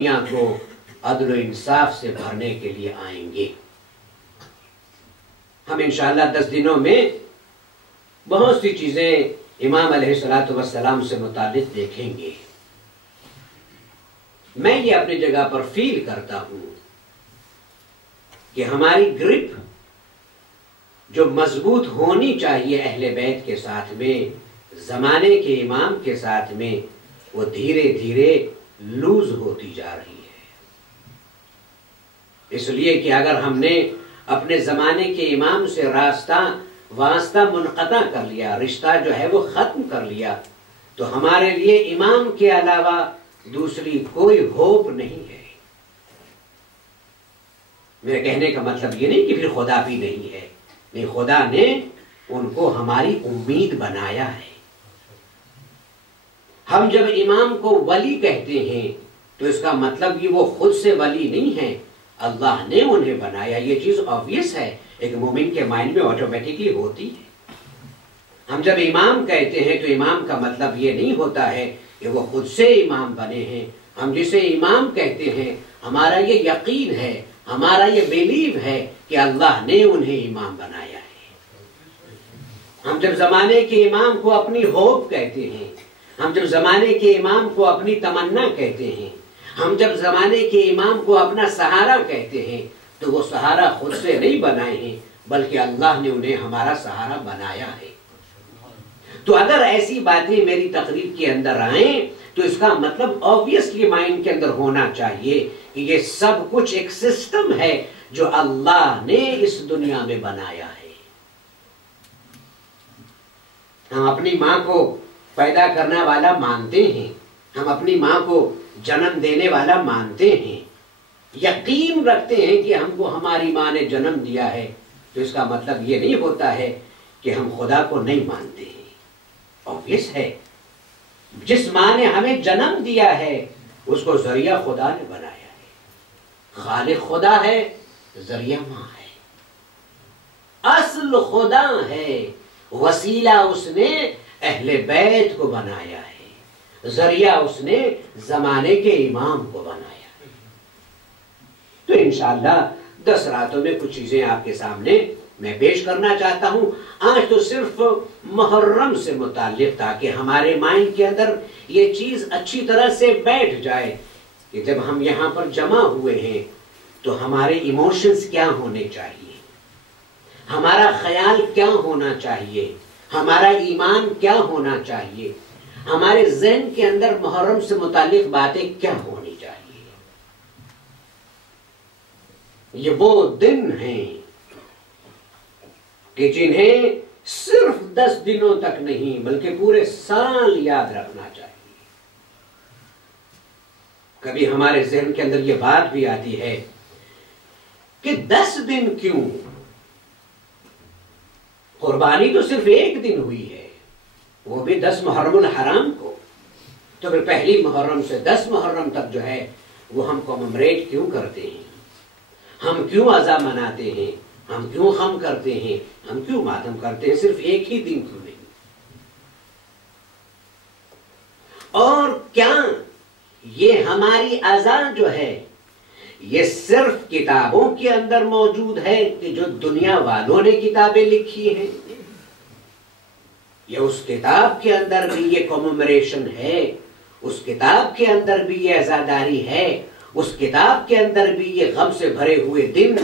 دنیا کو عدل و انصاف سے بھرنے کے لیے آئیں گے۔ ہم انشاءاللہ 10 دنوں میں بہت سی چیزیں امام علیہ السلام سے متعلق دیکھیں گے۔ میں یہ اپنی جگہ پر فیل کرتا ہوں کہ ہماری گرپ جو مضبوط ہونی چاہیے اہل بیت کے ساتھ میں، زمانے کے امام کے ساتھ میں، وہ دھیرے دھیرے لوز ہوتی جا رہی ہے۔ اس لیے کہ اگر ہم نے اپنے زمانے کے امام سے واسطہ منقطع کر لیا، رشتہ جو ہے وہ ختم کر لیا، تو ہمارے لیے امام کے علاوہ دوسری کوئی ہوپ نہیں ہے۔ میرے کہنے کا مطلب یہ نہیں کہ پھر خدا بھی نہیں ہے، نہیں، خدا نے ان کو ہماری امید بنایا ہے۔ ہم جب امام کو ولی کہتے ہیں تو اس کا مطلب یہ وہ خود سے ولی نہیں ہے، اللہ نے انہیں بنایا۔ یہ چیز آبویس ہے، ایک مومن کے مائنڈ میں آٹومیٹکلی ہوتی ہے۔ ہم جب امام کہتے ہیں تو امام کا مطلب یہ نہیں ہوتا ہے کہ وہ خود سے امام بنے ہیں۔ ہم جسے امام کہتے ہیں، ہمارا یہ یقین ہے، ہمارا یہ بیلیو ہے کہ اللہ نے انہیں امام بنایا ہے۔ ہم جب زمانے کے امام کو اپنی ہوپ کہتے ہیں، ہم جب زمانے کے امام کو اپنی تمنا کہتے ہیں، ہم جب زمانے کے امام کو اپنا سہارا کہتے ہیں، تو وہ سہارا خود سے نہیں بنائے ہیں، بلکہ اللہ نے انہیں ہمارا سہارا بنایا ہے۔ تو اگر ایسی باتیں میری تقریر کے اندر آئیں تو اس کا مطلب آبویسلی مائنڈ کے اندر ہونا چاہیے کہ یہ سب کچھ ایک سسٹم ہے جو اللہ نے اس دنیا میں بنایا ہے۔ ہم اپنی ماں کو پیدا کرنے والا مانتے ہیں، ہم اپنی ماں کو جنم دینے والا مانتے ہیں، یقین رکھتے ہیں کہ ہم کو ہماری ماں نے جنم دیا ہے، تو اس کا مطلب یہ نہیں ہوتا ہے کہ ہم خدا کو نہیں مانتے ہیں۔ obvious ہے، جس ماں نے ہمیں جنم دیا ہے اس کو ذریعہ خدا نے بنایا ہے۔ خالق خدا ہے، ذریعہ ماں ہے، اصل خدا ہے، وسیلہ اس نے اہل بیت کو بنایا ہے، ذریعہ اس نے زمانے کے امام کو بنایا ہے۔ تو انشاءاللہ 10 راتوں میں کچھ چیزیں آپ کے سامنے میں پیش کرنا چاہتا ہوں۔ آج تو صرف محرم سے متعلق، تاکہ ہمارے مائنڈ کے اندر یہ چیز اچھی طرح سے بیٹھ جائے کہ جب ہم یہاں پر جمع ہوئے ہیں تو ہمارے ایموشنز کیا ہونے چاہیے، ہمارا خیال کیا ہونا چاہیے، ہمارا ایمان کیا ہونا چاہیے، ہمارے ذہن کے اندر محرم سے متعلق باتیں کیا ہونی چاہیے۔ یہ وہ دن ہیں کہ جنہیں صرف 10 دنوں تک نہیں بلکہ پورے سال یاد رکھنا چاہیے۔ کبھی ہمارے ذہن کے اندر یہ بات بھی آتی ہے کہ 10 دن کیوں؟ قربانی تو صرف 1 دن ہوئی ہے، وہ بھی 10 محرم الحرام کو، تو پھر پہلی محرم سے 10 محرم تک جو ہے وہ ہم کومیموریٹ کیوں کرتے ہیں؟ ہم کیوں عزا مناتے ہیں؟ ہم کیوں غم کرتے ہیں؟ ہم کیوں ماتم کرتے ہیں؟ صرف 1 ہی دن کیوں نہیں؟ اور کیا یہ ہماری عزا جو ہے یہ صرف کتابوں کے اندر موجود ہے کہ جو دنیا والوں نے کتابیں لکھی ہیں؟ یہ اس کتاب کے اندر بھی یہ کومیموریشن ہے، اس کتاب کے اندر بھی یہ عزاداری ہے، اس کتاب کے اندر بھی یہ غم سے بھرے ہوئے دن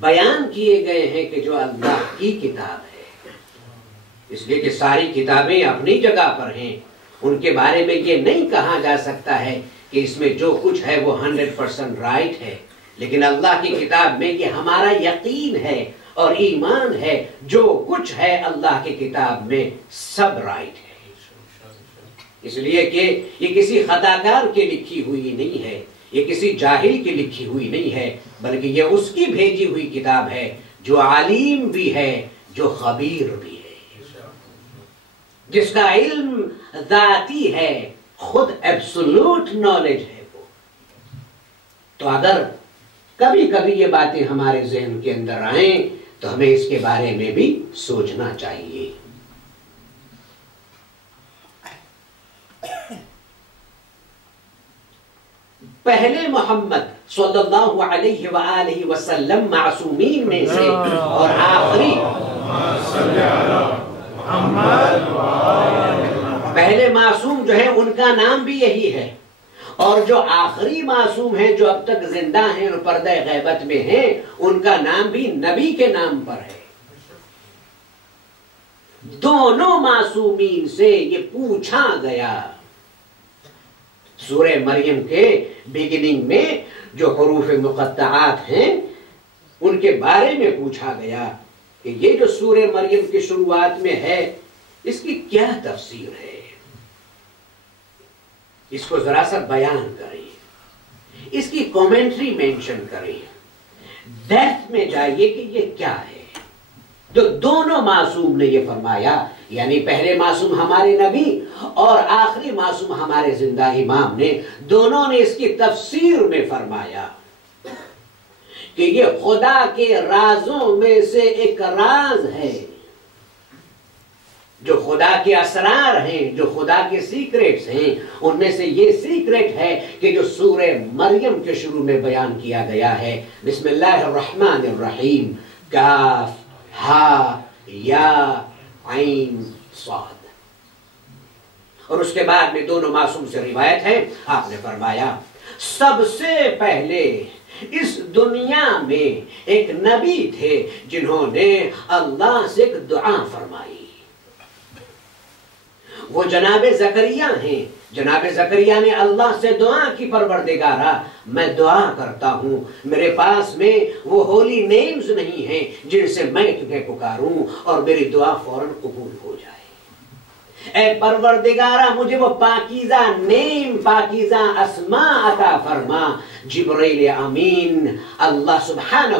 بیان کیے گئے ہیں کہ جو اللہ کی کتاب ہے۔ اس لیے کہ ساری کتابیں اپنی جگہ پر ہیں، ان کے بارے میں یہ نہیں کہا جا سکتا ہے کہ اس میں جو کچھ ہے وہ 100% رائٹ ہے، لیکن اللہ کی کتاب میں یہ ہمارا یقین ہے اور ایمان ہے، جو کچھ ہے اللہ کی کتاب میں سب رائٹ ہے۔ اس لیے کہ یہ کسی خطاکار کے لکھی ہوئی نہیں ہے، یہ کسی جاہل کی لکھی ہوئی نہیں ہے، بلکہ یہ اس کی بھیجی ہوئی کتاب ہے جو عالم بھی ہے، جو خبیر بھی ہے، جس کا علم ذاتی ہے، خود ایبسولوٹ نالج ہے وہ۔ تو اگر کبھی کبھی یہ باتیں ہمارے ذہن کے اندر آئیں تو ہمیں اس کے بارے میں بھی سوچنا چاہیے۔ پہلے محمد صلی اللہ علیہ وآلہ وسلم معصومین میں سے، اور آخری پہلے معصوم جو ہے ان کا نام بھی یہی ہے، اور جو آخری معصوم ہیں جو اب تک زندہ ہیں اور پردہ غیبت میں ہیں ان کا نام بھی نبی کے نام پر ہے۔ دونوں معصومین سے یہ پوچھا گیا۔ سورہ مریم کے بگننگ میں جو حروف مقطعات ہیں ان کے بارے میں پوچھا گیا کہ یہ جو سورہ مریم کی شروعات میں ہے اس کی کیا تفسیر ہے، اس کو ذرا سا بیان کریں، اس کی کومنٹری مینشن کریں، ڈیپتھ میں جائیے کہ یہ کیا ہے۔ جو دونوں معصوم نے یہ فرمایا، یعنی پہلے معصوم ہمارے نبی اور آخری معصوم ہمارے زندہ امام نے، دونوں نے اس کی تفسیر میں فرمایا کہ یہ خدا کے رازوں میں سے ایک راز ہے، جو خدا کے اسرار ہیں، جو خدا کے سیکریٹس ہیں، ان میں سے یہ سیکریٹ ہے کہ جو سورہ مریم کے شروع میں بیان کیا گیا ہے، بسم اللہ الرحمن الرحیم، کاف ہا یا عین صاد۔ اور اس کے بعد میں دونوں معصوم سے روایت ہے، آپ نے فرمایا سب سے پہلے اس دنیا میں ایک نبی تھے جنہوں نے اللہ سے ایک دعا فرمائی، وہ جناب زکریا ہیں۔ جناب زکریا نے اللہ سے دعا کی، پروردگارا میں دعا کرتا ہوں، میرے پاس میں وہ ہولی نیمز نہیں ہیں جن سے میں تمہیں پکاروں اور میری دعا فوراً قبول ہو جائے۔ اے پروردگارا مجھے وہ پاکیزہ نیم، پاکیزہ اسماء عطا فرما۔ جبرائیل امین اللہ سبحانہ